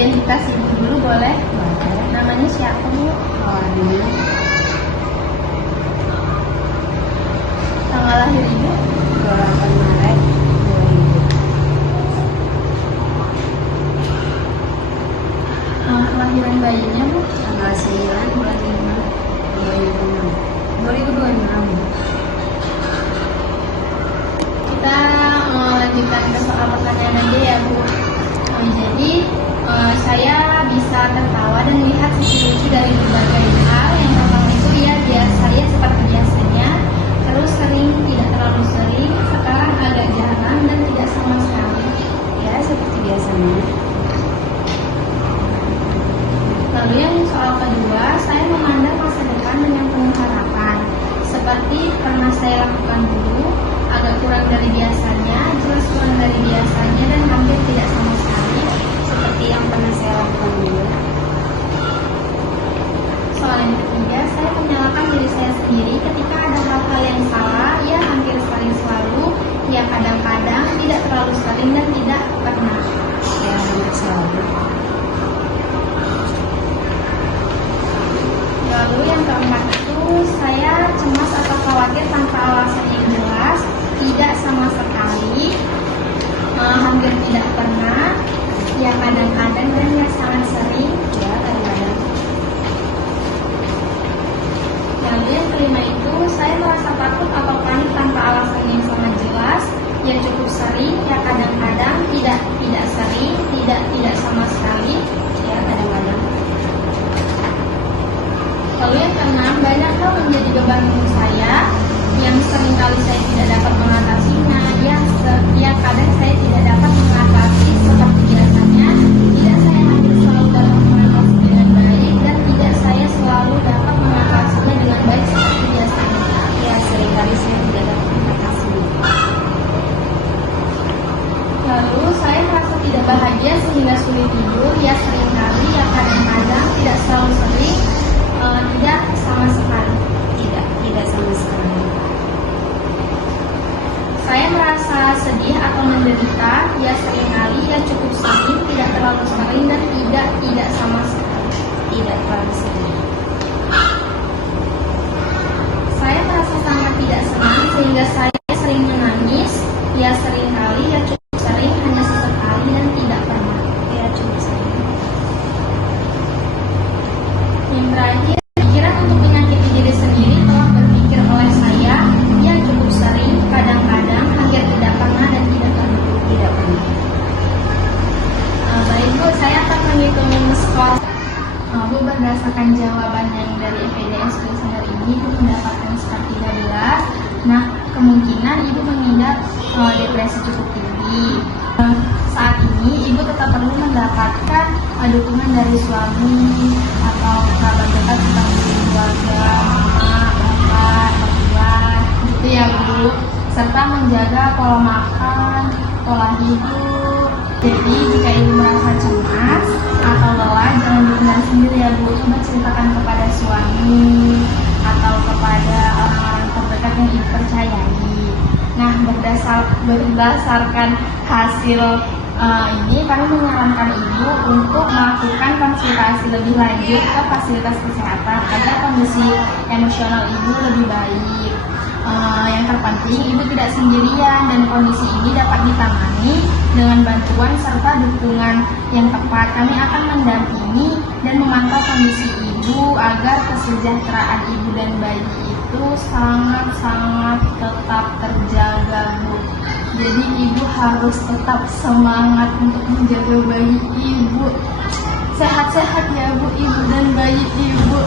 identitas ibu dulu boleh? Boleh. Namanya siapa, Bu? Ini Tanggal lahir ibu? 28 Maret 2000. Kelahiran bayinya, Bu? Tanggal 9 bulan 5 2026. Kita lanjutkan ke soal pertanyaan aja ya, Bu. Jadi saya bisa tertawa dan melihat sisi lucu dari berbagai hal. Yang pertama itu saya seperti biasanya, terus sering, tidak terlalu sering, sekarang agak jarang dan tidak sama sekali. Ya, seperti biasanya. Lalu yang soal kedua, saya memandang masa depan dengan penuh harapan. Seperti pernah saya lakukan dulu, agak kurang dari biasanya, jelas kurang dari biasanya, dan hampir tidak sama sekali. Seperti yang pernah saya lakukan dulu. Soal yang ketiga, saya menyalahkan diri saya sendiri ketika ada hal-hal yang salah, ya hampir selalu, ya kadang-kadang, tidak terlalu sering, dan tidak pernah. Ya, hampir selalu. Lalu yang keempat itu, saya cemas atau khawatir tanpa alasan yang jelas, tidak sama sekali, hampir tidak pernah, ya kadang-kadang, dan ya sangat sering. Ya, kadang-kadang. Lalu yang kelima itu, saya merasa takut atau panik tanpa alasan yang sangat jelas, ya cukup sering, ya kadang-kadang, tidak sering, tidak sama sekali, Ya, kadang-kadang. Lalu yang keenam, banyak hal menjadi beban untuk saya yang seringkali saya tidak dapat mengatasinya. Ya kadang saya tidak dapat mengatasi seperti biasanya. Tidak, saya hampir selalu dapat mengatasi dengan baik, dan tidak, saya selalu dapat mengatasinya dengan baik seperti biasanya. Ya, seringkali saya tidak dapat mengatasinya. Lalu saya merasa tidak bahagia sehingga sulit tidur. Ya seringkali, ya kadang-kadang, tidak selalu sering, tidak sama sekali. Tidak sama sekali. Saya merasa sedih atau menderita, ya seringkali, ya cukup sering, tidak terlalu sering, dan tidak sama sekali. Tidak terlalu sering. Saya merasa sangat tidak senang sehingga saya sering menangis, ya seringkali, ya cukup sering, hanya sesekali, dan tidak pernah. Ya, cukup sering. Yang terakhir, pikiran untuk menyakiti diri sendiri telah berpikir oleh saya, ya cukup sering, kadang-kadang, hampir tidak pernah, dan tidak pernah. Tidak pernah. Baik Bu, saya akan menghitung skor. Bu, berdasarkan jawaban yang dari EPDS kuesioner ini, Ibu mendapatkan skor 13. Nah, kemungkinan Ibu mengidap depresi cukup tinggi. Saat ini Ibu tetap perlu mendapatkan dukungan dari suami atau kerabat dekat seperti keluarga, mama, bapak, mertua, gitu ya Bu. Serta menjaga pola makan, pola hidup. Jadi jika Ibu merasa cemas atau lelah, jangan dipendam sendiri ya Bu. Coba ceritakan kepada suami atau kepada orang-orang terdekat yang Ibu percayai. Nah, berdasarkan hasil ini, kami menyarankan Ibu untuk melakukan konsultasi lebih lanjut ke fasilitas kesehatan agar kondisi emosional Ibu lebih baik. Yang terpenting, Ibu tidak sendirian dan kondisi ini dapat ditangani dengan bantuan serta dukungan yang tepat. Kami akan mendampingi dan memantau kondisi Ibu agar kesejahteraan Ibu dan bayi itu sangat-sangat tetap terjaga, Bu. Jadi Ibu harus tetap semangat untuk menjaga bayi Ibu. Sehat-sehat ya Bu, Ibu dan bayi Ibu.